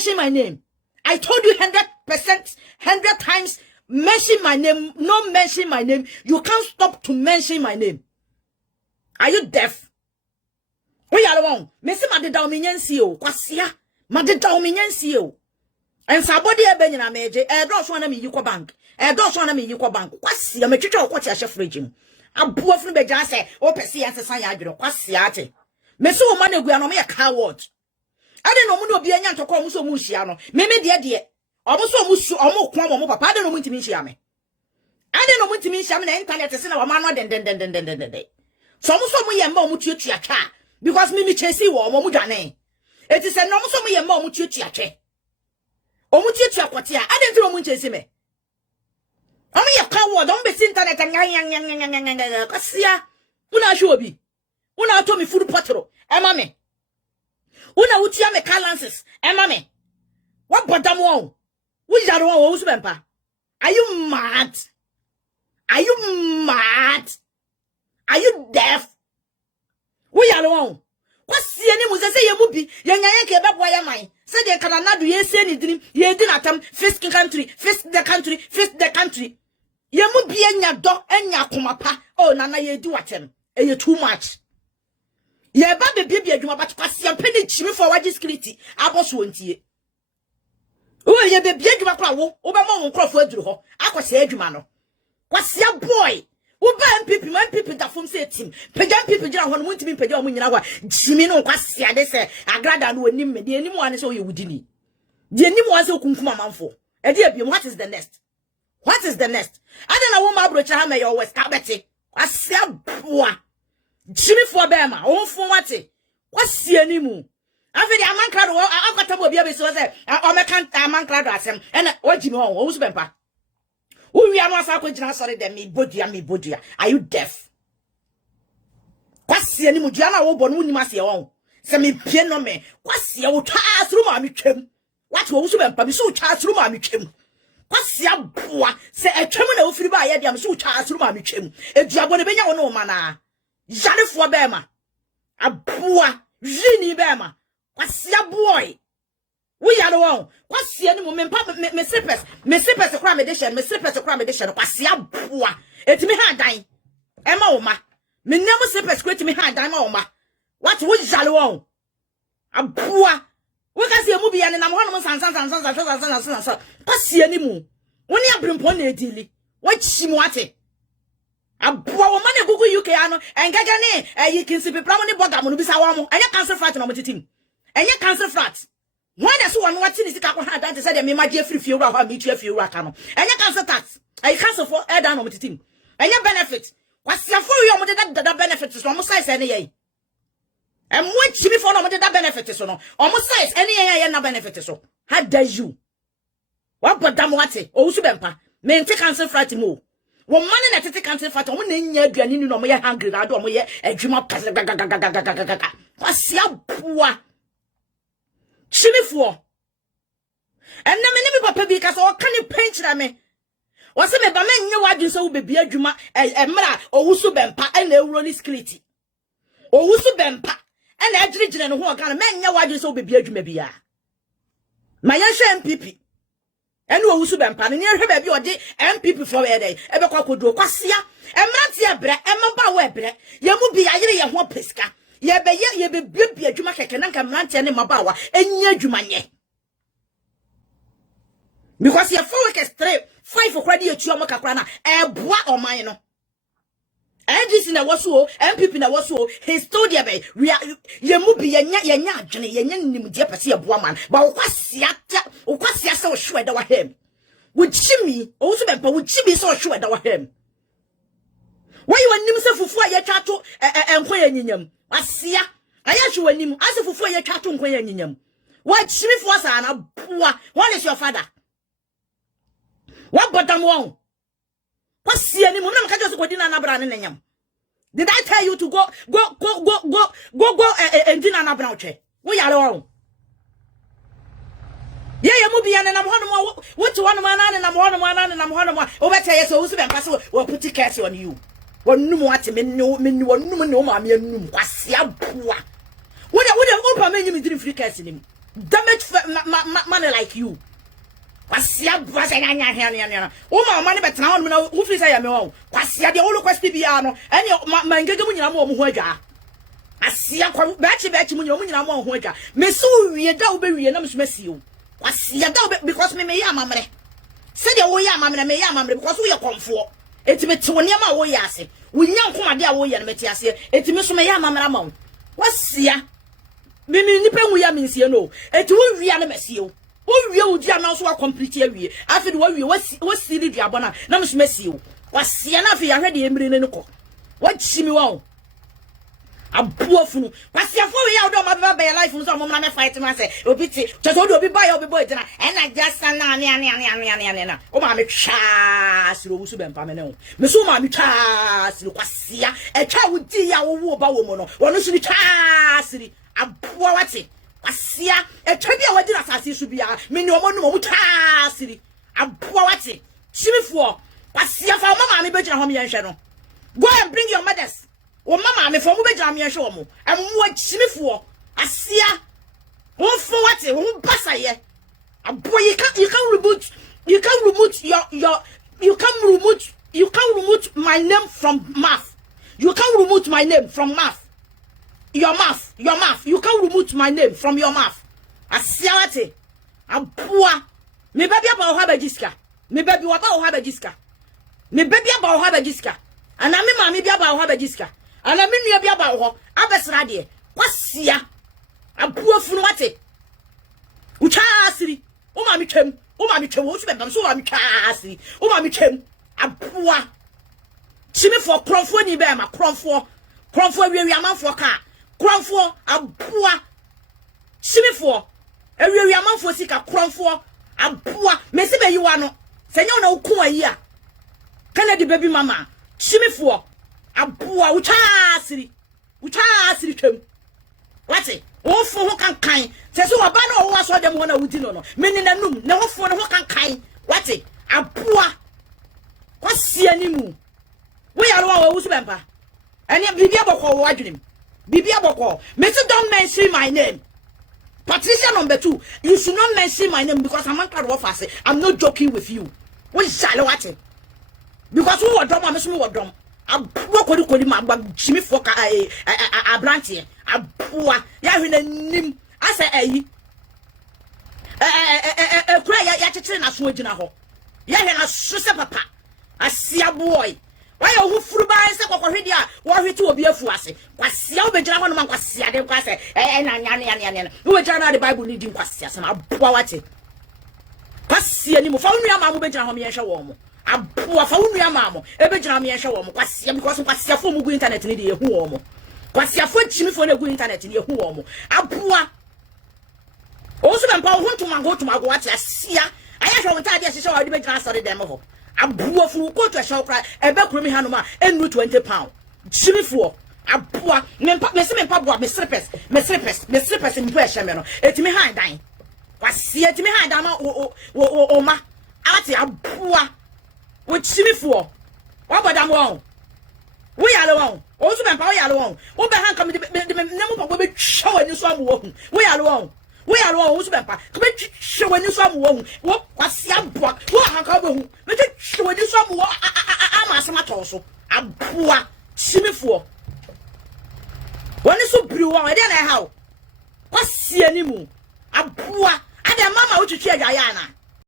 mention my name. I told you 100%, 100 times, mention my name, not mention my name. You can't stop to mention my name. Are you deaf? We are wrong. Messi madeda ominyansi o. Kwasia. Madeda ominyansi o. And somebody ebe nyina meje. Don't so na me yikwa bank. Don't so na me yikwa bank. Kwasia me twetwa okwati ahye fridge. Abuo funu beja se o pese yansesan ya adwero. Kwasia ate. Messi wo man egua no me coward. Ade no mu no obi anya ntoko omu so mu hia no. Me de. Omu so mu su omu kwa omu papa. Ade no mu ntimi hia me. Ade no mu ntimi hia me na internet se na wa man no den. So mu ye mba omu tuatua twa because me chesi wo omu dwane. It is a no so mu ye mba omu tuatua twa. Omu tuatua kwate a ade ntiro mu chesi me. Omu ye kwa wo don be internet yang kasia. Una hwe obi. Una ato me food potro. Ema me. Una utia me calances. Ema me. What bodam wo? Wo jaro wo so bempa. Are you mad? Are you mad? Are you deaf? We are wrong. What see any must say ye mubi, yan ke bebo ya man. Say they can not do ye say any dream, ye did not first country, first the country. Ye mubi enya do enya kumapa. Oh nana ye do atem. E ye too much. Ye ba be bibia dwuma but kwase am penny chimi for waji security. Abos wontie. Oh ye be bia dwuma kwa wo, wo be mo wo krofo aduru ho. Akwase adwuma no. Kwase boy. Uba MPP, man people that from say team. Pejam people jira hono muntimi pejam omu nyina wa. Jimi no kwase ade se agrada no anim me. De anim wan se o ye wudini. De anim wan se okunkuma manfo. E de abiem what is the next? What is the next? Ade na wo ma abrocha ha me your west kabete. Kwase aboa. Jimi fo be ma. Onfo wate. Kwase animu. Afi de amankrado akwata bo bia be so se o me kan amankrado asem. Ena o jimi ho wo so bempa. We are not sorry them me bodia. Are you deaf? Kwasi ani mudiana wo bonu ni mase won. Se me pie no me. Kwasi wo twa asuru ma me twem. What wo so be pa me so twa asuru ma me twem. Kwasi aboa se etwem na wo firi ba ye dia me so twa asuru ma me twem. Eduabo ne benya wo no ma na. Yarefo be ma. Aboa, jini be ma. Kwasi aboy. We are the one. Kwasi ani mo me slippers kra me de kwasi aboa etimi ha dan ema wo ma me nemu slippers kra etimi ha dan ma wo ma what wo jale won aboa we ka se emu bia ne nam hono sansan kwasi ani mu woni abrempon na edili wo chi mu ate aboa wo ma na gugu UK ano engege ne yi kinsi pepra mo ne boga mo no bisa wo mo anya cancer frat no mo titim anya cancer frat. When I saw one watching is the car that said, I may my dear free fuel or meet you if you rack. And you cancel tax. I cancel for air down on the team. And your benefit. What's your for your mother that benefit is almost size any. And what she before no that benefit is no. Almost size any benefit is so. How dare you? What but damn what it? Oh, Subempa. Men take cancel frat move. One man in a take cancel frat. One in your granny no more hungry. I don't know a dream of what's your poor? Chimi for. And na me papa bi ka so kan paint na me. Wo se me ba me nye wadu so be bia dwuma emra owusu bempa e na ewuro ni security. Owusu bempa e na agirigire no ho kan me nye wadu so be bia dwuma bia. Ma ye hwe MPP. Ene owusu bempa ne hwe ba bi ode MPP for we dey e be kwa kodu kwasia emra tie bre emba wa bre ye mu bi ayire ye ho peska. Ye be bia adwuma keke na nka mrante ne mabawa enya adwuma nye because your 4 weeks 5 okradi etu omo kakra na eboa oman no NGC na woso MPP na woso he told you be ye mu bi yenya adwene yenya nimdie pese eboa man ba ukwasia se wo hwe da wa hem wo chimi o so bempa wo chimi se wo hwe da wa hem why you nim se fufu aye twato enko ya nyinyam asia aya hwe wanim ase fufu aye twato enko ya nyinyam wa chimi fo sa na boa what is your father what bottom one pasia ni mo na maka so kodi na nabra ne nyam did I tell you to go engine na nabra oche wo yare wo ye mu bia ne nam hono mo what one man na nam hono mo o beta ye so wo so be mpa so wo put curse on you wonum ate me wonum ne o ma me anum kwasia boa wo de opa me nyim diri free curse nim damage money like you. Kwasia brasa nya. O ma money betena on me na wo fi say ya me won. Kwasia de wo lo kwaspi bia no. Ene mangege mu nyina mo ho adwa. Asia kwa bechi mu nyina mo ho adwa. Me so wie da wo be wie na me so masi o. Kwasia da because me ya amamre. Say de wo ya amamre me ya amamre because wo ye komfo. Eti me te woni ama wo ya ase. Wo nya nkomade a wo ye na me te ase. Eti me so me ya amamra ma wo. Kwasia me nipa nwu ya me nsie no. Eti wo wie na masi o. Wo wie wo dia na so wa complete awie. Afi de wo wie wo siri duabo na me so masi o. Kwasia na afi ya hwede emire ne ko. Wa chimi wa o. Abuofunu kwasiafo we ya odo ma be life nso mo na me fight ma say obi ti to so obi buy obi boy jina e na just na na o ma me twa siro wusu be mpa me ne o me so ma me twa siro kwasia e twa wudi ya wo ba wo mo no wono so ni twa siri abuo wate kwasia e twa bia wadi na sase su bia me ni omo no mo twa siri abuo wate chimifo kwasia fa mo ma me be jina ho me yenhwe no go and bring your mothers. O mama me for mu be jam ye hwe omo emu achimifo asia won fo wate won basaye aboy you can remove my name from mouth. You can remove my name from mouth. Your mouth you can remove my name from your mouth. Asia wate aboa me baby aba o ha bagiska me baby wa ba o ha bagiska me baby aba o ha bagiska ana me ma me bi aba o ha bagiska ana me nua bi aba wo abesra de kwasia abuofunu wate ucha asiri o ma me twem wo so bebam so ma me twa asiri o ma me twem aboa chimifo kronfo ni be ma kronfo awie amanfo ka kronfo aboa chimifo awie amanfo sika kronfo aboa mesi be yiwa no senya na ukun ayi a Kennedy baby mama chimifo aboa ucha asiri twem wate wo fo ho kankan se so oba na wo aso dem ho na wudi no meni nanum ne ho fo ne ho kankan wate aboa kwasia ni mu wo ya ro wa wo su bempa ene bibia bokọ wo adwenem bibia bokọ me say don't mention my name. Patricia number 2, you should not mention my name because I'm not part of us. I'm not joking with you. What is that watching? Because we were dumb, I'm assuming we were dumb. I'm poor, my Jimmy Foka, a branch here. I'm poor. Yeah, in a name. I say, a cry, yachitin as we ho. Yeah, and a sister papa. I see a boy. Why are you through by a already? What we to be a fussy? Was your Benjamin was said, and who were the Bible needing questions and a poverty. Passi any more found your mamma Benjamin Shawarm. A poor found your mamma, a Benjamin Shawarm, Passia because of Passia for Mugu internet in the home. Passia for Jimmy for the good internet in your home. A poor also, I'm going to my watch. I see. I have to tell you, so I didn't answer the demo. A poor fool go to a shop cry, a back room hanuma, and £20. Jimmy for a poor men papa, me slippers in pressure, man. It's me high dying. Was see it me high down, oh, ma. Ati a poor with Jimmy for what about them wrong? We are alone. Also, my power alone. What behind coming the number will be showing you some walking. We are alone. We are all who's papa. Come show you some one. What was young book? What I come let it show you some more. I'm a samatoso. A poor shimmy for. When it's so blue, I don't know how. What's the animal? A poor. And their mamma would cheer Diana.